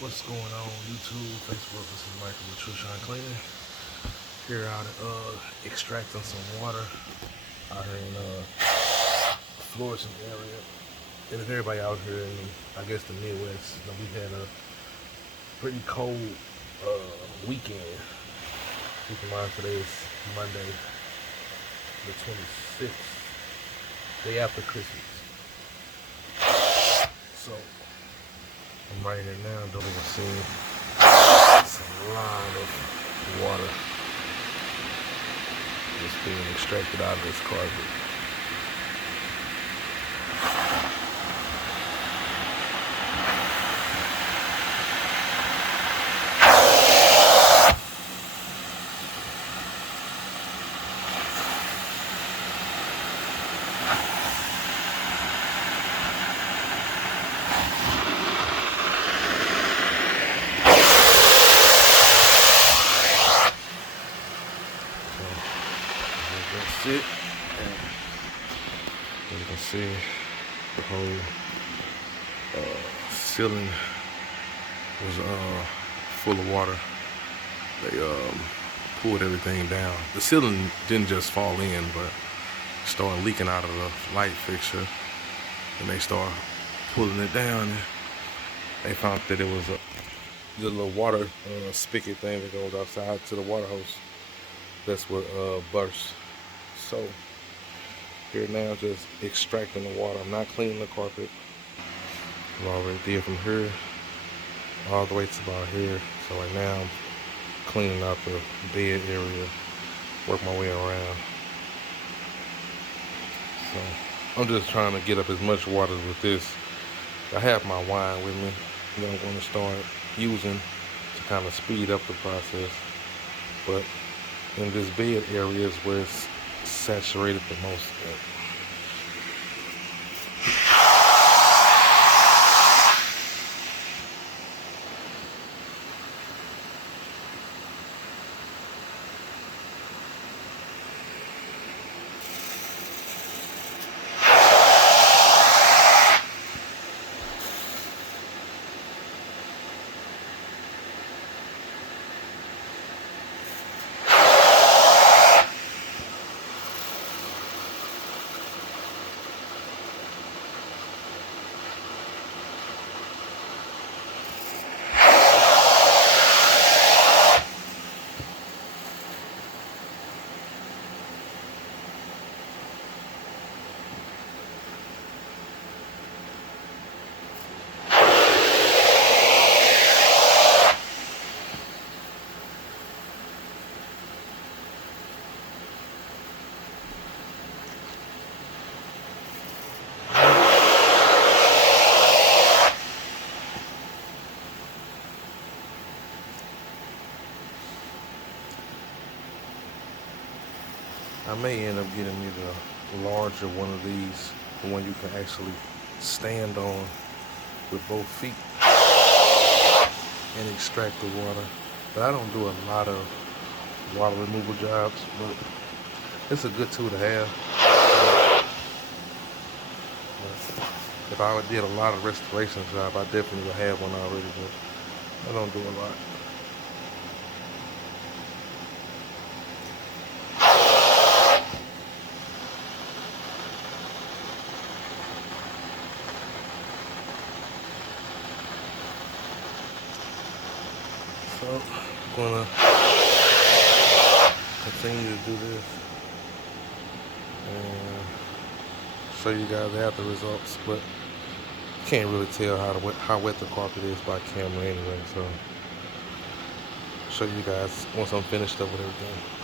What's going on YouTube, Facebook? This is Michael with Trushine Cleaning. Here out extracting some water out here in Florissant area. And if everybody out here in, I guess, the Midwest, we had a pretty cold weekend. Keep in mind today is Monday, the 26th, day after Christmas. So I'm right here now, don't even see it's a lot of water just being extracted out of this carpet. That's it, and as you can see, the whole ceiling was full of water. They pulled everything down. The ceiling didn't just fall in, but started leaking out of the light fixture, and they started pulling it down. And they found that it was the little water spigot thing that goes outside to the water hose. That's what burst. So here now, just extracting the water. I'm not cleaning the carpet. I've already did from here all the way to about here. So right now I'm cleaning out the bed area, work my way around. So I'm just trying to get up as much water with this. I have my wine with me that I'm going to start using to kind of speed up the process. But in this bed area is where it's saturated the most. I may end up getting me the larger one of these, the one you can actually stand on with both feet and extract the water. But I don't do a lot of water removal jobs, but it's a good tool to have. If I did a lot of restoration job, I definitely would have one already, but I don't do a lot. So I'm gonna continue to do this and show you guys the after results, but you can't really tell how wet the carpet is by camera anyway, so show you guys once I'm finished up with everything.